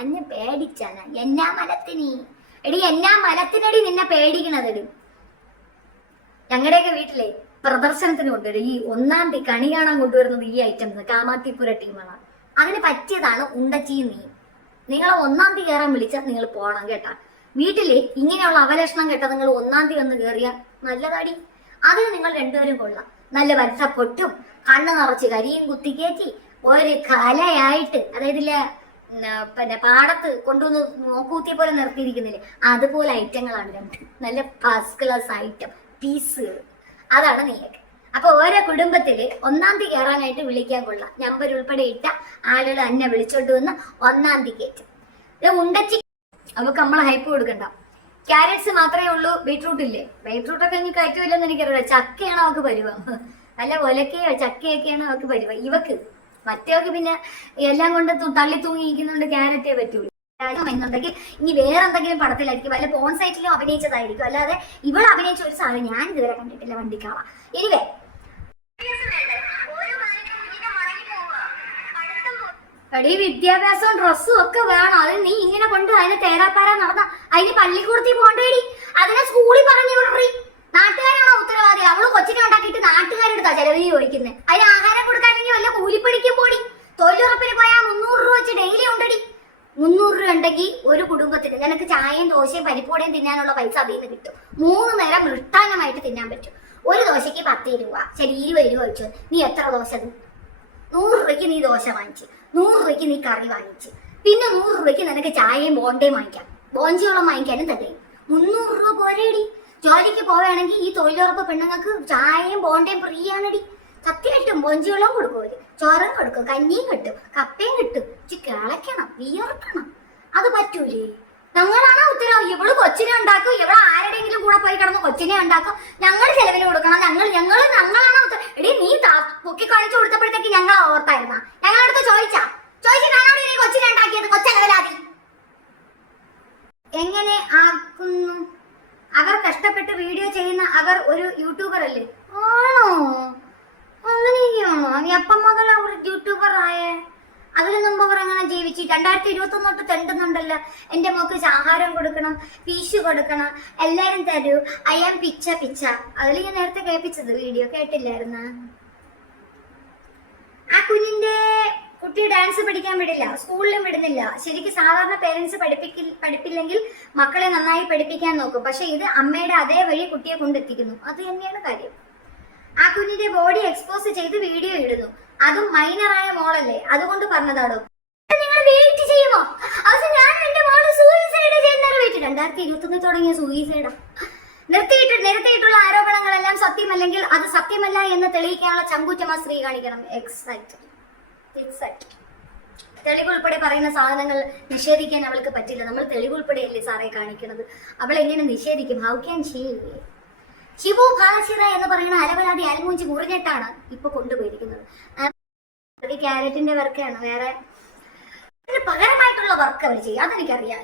അന്നെ പേടിച്ചാണ് എന്നാ മലത്തിന് എടി എന്നാ മലത്തിനടി നിന്നെ പേടിക്കണതെടി. ഞങ്ങളുടെയൊക്കെ വീട്ടിലെ പ്രദർശനത്തിന് കൊണ്ടുവരും ഈ 1-ാം തീയതി കണി കാണാൻ കൊണ്ടുവരുന്നത് ഈ ഐറ്റംസ് കാമാത്തിപ്പുര ടീമുകളാണ്. അതിന് പറ്റിയതാണ് ഉണ്ടച്ചിയും നീ. നിങ്ങളെ 1-ാം തീയതി കയറാൻ വിളിച്ചാൽ നിങ്ങൾ പോകണം കേട്ടാ. വീട്ടില് ഇങ്ങനെയുള്ള അവലക്ഷണം കേട്ടാ നിങ്ങൾ 1-ാം തീയതി വന്ന് കയറിയാൽ നല്ലതാടി. അതിന് നിങ്ങൾ രണ്ടുപേരും കൊള്ളാം. നല്ല വരച്ച പൊട്ടും കണ്ണ് നിറച്ച് കരിയും കുത്തിക്കയറ്റി ഒരു കലയായിട്ട്, അതായത് പിന്നെ പാടത്ത് കൊണ്ടുവന്ന് നോക്കൂത്തിയെ പോലെ നിർത്തിയിരിക്കുന്നില്ലേ, അതുപോലെ ഐറ്റങ്ങളാണ് രണ്ട്. നല്ല ഫസ്റ്റ് ക്ലാസ് ഐറ്റം പീസുകൾ. അതാണ് നീയൊക്കെ. അപ്പൊ ഓരോ കുടുംബത്തില് 1-ാം തീയതി കയറാനായിട്ട് വിളിക്കാൻ കൊള്ളാം. നമ്പർ ഉൾപ്പെടെ ഇട്ട ആളുകൾ എന്നെ വിളിച്ചോണ്ട് വന്ന് 1-ാം തീയതി കയറ്റും. ഉണ്ടച്ചി അവക്ക് നമ്മളെ ഹൈപ്പ് കൊടുക്കണ്ട. ക്യാരറ്റ്സ് മാത്രമേ ഉള്ളൂ, ബീട്രൂട്ട് ഇല്ലേ? ബീട്രൂട്ടൊക്കെ ഇനി കയറ്റുമില്ലെന്ന് എനിക്കറിയാം. ചക്കയാണ് അവക്ക് പരുവം. നല്ല ഒലക്കയോ ചക്കയൊക്കെയാണ് അവക്ക് പരുവം. ഇവക്ക് മറ്റവർക്ക് പിന്നെ എല്ലാം കൊണ്ട് തള്ളി തൂങ്ങിയിരിക്കുന്നുണ്ട്, ക്യാരറ്റേ പറ്റുള്ളൂ. എന്നുണ്ടെങ്കിൽ ഇനി വേറെ എന്തെങ്കിലും പടത്തിലായിരിക്കും, വല്ല പോൺ സൈറ്റിലും അഭിനയിച്ചതായിരിക്കും. അല്ലാതെ ഇവൾ അഭിനയിച്ച ഒരു സാധനം ഞാൻ ഇതുവരെ കണ്ടിട്ടില്ല. വണ്ടിക്കാള എനിവേ എടീ വിദ്യാഭ്യാസവും ഡ്രസ്സും ഒക്കെ വേണം. അത് നീ ഇങ്ങനെ കൊണ്ട് അതിന് തേരാപ്പാര നടന്ന അതിന് പള്ളിക്കൂടത്തിൽ പോകണ്ടേടി. അതിനെ സ്കൂളിൽ പറഞ്ഞു വിടറി. നാട്ടുകാരാണോ ഉത്തരവാദി? അവള് കൊച്ചിനെ ഉണ്ടാക്കിയിട്ട് നാട്ടുകാരെടുത്താ ചെലവിന് ചോദിക്കുന്നത്. അതിന് ആഹാരം കൊടുക്കാനെങ്കിൽ വല്ല കൂലിപ്പണിക്കും പോടി. തൊഴിലുറപ്പിന് പോയാൽ 300 രൂപ വെച്ച് ഡെയിലി ഉണ്ടടി. 300 രൂപ ഉണ്ടെങ്കിൽ ഒരു കുടുംബത്തിന് നിനക്ക് ചായയും ദോശയും പരിപ്പോടയും തിന്നാനുള്ള പൈസ അതിൽ നിന്ന് കിട്ടും. 3 നേരം മൃഷ്ടാന്നമായിട്ട് തിന്നാൻ പറ്റും. ഒരു ദോശയ്ക്ക് 10 രൂപ, ശരി 20 രൂപ വെച്ചു. നീ എത്ര ദോശ? 100 രൂപയ്ക്ക് നീ ദോശ വാങ്ങിച്ച്, 100 രൂപയ്ക്ക് നീ കറി വാങ്ങിച്ച്, പിന്നെ 100 രൂപയ്ക്ക് നിനക്ക് ചായയും ബോണ്ടയും വാങ്ങിക്കാം. ബോഞ്ചിയോളം വാങ്ങിക്കാനും തന്നെ 300 രൂപ പോരേടി. ജോലിക്ക് പോവുകയാണെങ്കിൽ ഈ തൊഴിലുറപ്പ് പെണ്ണുങ്ങൾക്ക് ചായയും ബോണ്ടയും ഫ്രീ ആണടി. സത്യമായിട്ടും ബോഞ്ചിയോളം കൊടുക്കും, ചോറും കൊടുക്കും, കഞ്ഞിയും കിട്ടും, കപ്പയും കിട്ടും. കിളയ്ക്കണം, വിയർക്കണം. അത് പറ്റൂലേ? ഞങ്ങളാണ് ഉത്തരവ്. ഇവള് കൊച്ചിനെ ഉണ്ടാക്കും, ഇവളെ ആരുടെയെങ്കിലും കൂടെ പോയി കിടന്ന് കൊച്ചിനെ ഉണ്ടാക്കും. ഞങ്ങൾ ചെലവിന് കൊടുക്കണം. ഞങ്ങളാണ് എടീ നീ പൊക്കി കാണിച്ചു കൊടുത്തപ്പോഴത്തേക്ക് ഞങ്ങൾ ഓർത്തായിരുന്ന? ഞങ്ങളടുത്ത് ചോദിച്ചിട്ടാണോ നീ കൊച്ചിനെ ഉണ്ടാക്കിയത്? കൊച്ചലവലാതി എങ്ങനെ ആക്കുന്നു? അവർ കഷ്ടപ്പെട്ട് വീഡിയോ ചെയ്യുന്ന അവർ ഒരു യൂട്യൂബർ അല്ലേ? ആണോ? അങ്ങനെയൊക്കെയാണോ? നീ അപ്പം മുതൽ അവർ യൂട്യൂബർ ആയേ? അതിന് മുമ്പ് അവർ അങ്ങനെ ജീവിച്ചു. 2021 തൊട്ട് തെണ്ടുന്നുണ്ടല്ലോ. എന്റെ മോക്ക് ആഹാരം കൊടുക്കണം, ഫീസ് കൊടുക്കണം, എല്ലാരും തരൂ, ഐ ആം പിച്ച. അതിൽ ഞാൻ നേരത്തെ കേൾപ്പിച്ചത് വീഡിയോ കേട്ടില്ലായിരുന്ന? ആ കുട്ടി ഡാൻസ് പഠിക്കാൻ വിടില്ല, സ്കൂളിലും വിടുന്നില്ല. ശരിക്കും സാധാരണ പേരൻസ് പഠിപ്പില്ലെങ്കിൽ മക്കളെ നന്നായി പഠിപ്പിക്കാൻ നോക്കും. പക്ഷെ ഇത് അമ്മയുടെ അതേ വഴി കുട്ടിയെ കൊണ്ടെത്തിക്കുന്നു. അത് തന്നെയാണ് കാര്യം. ആ കുഞ്ഞിന്റെ ബോഡി എക്സ്പോസ് ചെയ്ത് വീഡിയോ ഇടുന്നു. അതും മൈനറായ മോളല്ലേ, അതുകൊണ്ട് പറഞ്ഞതാടോ. നിങ്ങൾ വെയിറ്റ് ചെയ്യുമോ? അവസാനം ഞാൻ എന്റെ മോള് സൂയിസൈഡ് ചെയ്യുന്ന വെയിറ്റ്. 2021 തുടങ്ങിയ സൂയിസൈഡാ. നിരത്തിയിട്ടുള്ള ആരോപണങ്ങളെല്ലാം സത്യമല്ലെങ്കിൽ അത് സത്യമല്ല എന്ന് തെളിയിക്കാനുള്ള ചങ്കൂറ്റമാ സ്ത്രീ കാണിക്കണം. എക്സാക്ട് തെളിവുൾപ്പെടെ പറയുന്ന സാധനങ്ങൾ നിഷേധിക്കാൻ അവൾക്ക് പറ്റില്ല. നമ്മൾ തെളിവുൾപ്പെടെയല്ലേ സാറേ കാണിക്കുന്നത്. അവൾ എങ്ങനെ നിഷേധിക്കും? How can she? ശിവു ഭാഷീറ എന്ന് പറയുന്ന അലവലാതി അൽമൂഞ്ചി മുറിഞ്ഞിട്ടാണ് ഇപ്പൊ കൊണ്ടുപോയിരിക്കുന്നത്. ക്യാരറ്റിന്റെ വർക്കാണ്, വേറെ പകരമായിട്ടുള്ള വർക്ക് അവർ ചെയ്യും. അതെനിക്കറിയാം.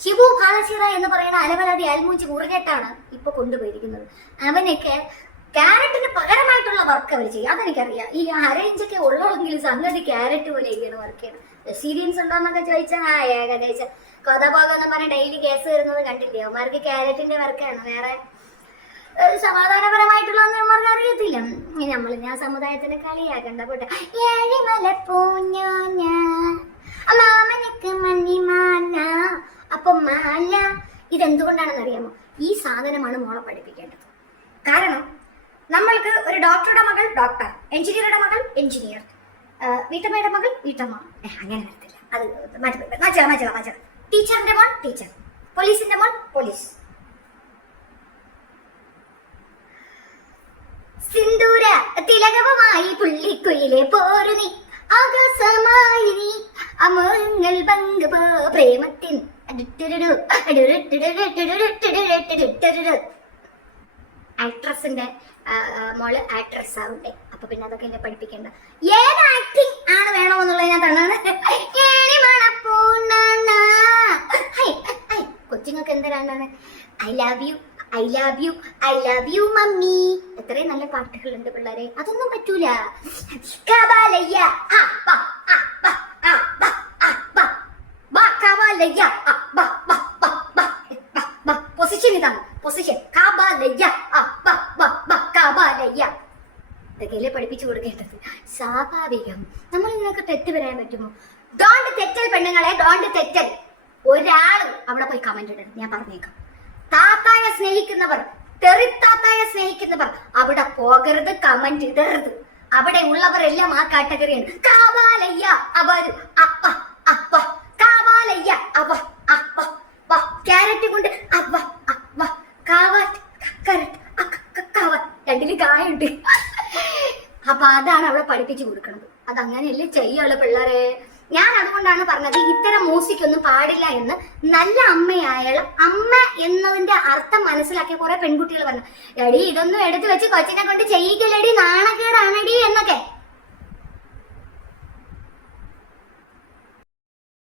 ശിവു ഭാഷീറ എന്ന് പറയുന്ന അലവലാതി അൽമൂഞ്ചി മുറിഞ്ഞിട്ടാണ് ഇപ്പൊ കൊണ്ടുപോയിരിക്കുന്നത്. അവനൊക്കെ ക്യാരറ്റിന് പകരമായിട്ടുള്ള വർക്ക് അവർ ചെയ്യും. അതെനിക്കറിയാം. ഈ അരയിഞ്ചൊക്കെ ഉള്ളെങ്കിൽ സംഗതി ക്യാരറ്റ് പോലെ ഇരിക്കുന്ന വർക്ക് ചെയ്യണം. എക്സ്പീരിയൻസ് ഉണ്ടോന്നൊക്കെ ചോദിച്ചാൽ ഏകദേശം കൊതപോകം എന്ന് പറഞ്ഞ ഡെയിലി കേസ് വരുന്നത് കണ്ടില്ലേ? അവന്മാർക്ക് ക്യാരറ്റിന്റെ വർക്കാണ്, വേറെ സമാധാനപരമായിട്ടുള്ള അവന്മാർക്ക് അറിയത്തില്ല. ഞാൻ സമുദായത്തിന് കളിയാക്കണ്ട പോട്ടെ. അപ്പൊ മാല ഇതെന്തുകൊണ്ടാണെന്ന് അറിയാമോ? ഈ സാധനമാണ് മോളെ പഠിപ്പിക്കേണ്ടത്. കാരണം നമ്മൾക്ക് ഒരു ഡോക്ടറുടെ മകൾ ഡോക്ടർ, എഞ്ചിനീയറുടെ മകൾ എഞ്ചിനീയർ, വീട്ടമ്മയുടെ മകൾ വീട്ടമ്മ. അങ്ങനെ വരത്തില്ല. അത് മാറ്റാം. ടീച്ചറിന്റെ മോൾ ടീച്ചർ, പോലീസിന്റെ മോൾ പോലീസ്. സിന്ദൂര തിലകവുമായി പുള്ളിക്കുയിലെ പോരു നീ, ആകാശമായി നീ അമങ്ങൾ പങ്ക് പ്രേമത്തിൻ. ആക്ട്രസിന്റെ മോള് ആക്ട്രസ് ആവട്ടെ. അപ്പൊ പിന്നെ അതൊക്കെ എന്നെ പഠിപ്പിക്കേണ്ട. ഏത് ആക്ടിങ് ആണ് വേണമെന്നുള്ളതിനകത്താണ്. കൊച്ചുങ്ങൾക്ക് എന്തിനാണ് ഐ ലവ് യു മമ്മി. എത്രയും നല്ല പാട്ടുകളുണ്ട് പിള്ളേരെ. അതൊന്നും പറ്റൂല. കാബാലയ്യ പൊസിഷൻ ഇതാണ് പൊസിഷൻ കാബാലയ്യ കാബാലയ്യ ഇതൊക്കെയല്ലേ പഠിപ്പിച്ചു കൊടുക്കേണ്ടത്. സ്വാഭാവികം. നമ്മൾ നിങ്ങൾക്ക് തെറ്റ് പറയാൻ പറ്റുമോ? ഡോണ്ട് തെറ്റൽ പെണ്ണുങ്ങളെ, ഡോണ്ട് തെറ്റൽ. ഒരാളും അവിടെ പോയി കമന്റ് ഇടരുത്, ഞാൻ പറഞ്ഞേക്കാം. താത്തായെ സ്നേഹിക്കുന്നവർ, തെറിത്താത്തായെ സ്നേഹിക്കുന്നവർ അവിടെ പോകരുത്, കമന്റ് ഇടരുത്. അവിടെ ഉള്ളവരെല്ലാം ആ കാറ്റഗറിയാണ്. കാബാലയ്യ അവര് അപ്പ അപ്പ കാബാലയ്യ അവ അപ്പ ക്യാരറ്റ് കൊണ്ട് അവ അവ കാവാറ്റ് രണ്ടില് കായുണ്ട്. അപ്പൊ അതാണ് അവിടെ പഠിപ്പിച്ചു കൊടുക്കുന്നത്. അതങ്ങനെയല്ലേ ചെയ്യുള്ളൂ പിള്ളേരെ. ഞാൻ അതുകൊണ്ടാണ് പറഞ്ഞത് ഇത്തരം മ്യൂസിക് ഒന്നും പാടില്ല എന്ന്. നല്ല അമ്മയായാലും അമ്മ എന്നതിന്റെ അർത്ഥം മനസ്സിലാക്കിയ കുറെ പെൺകുട്ടികൾ പറഞ്ഞു, എടി ഇതൊന്നും എടുത്തു വെച്ച് കൊച്ചിനെ കൊണ്ട് ചെയ്യിക്കലടി നായ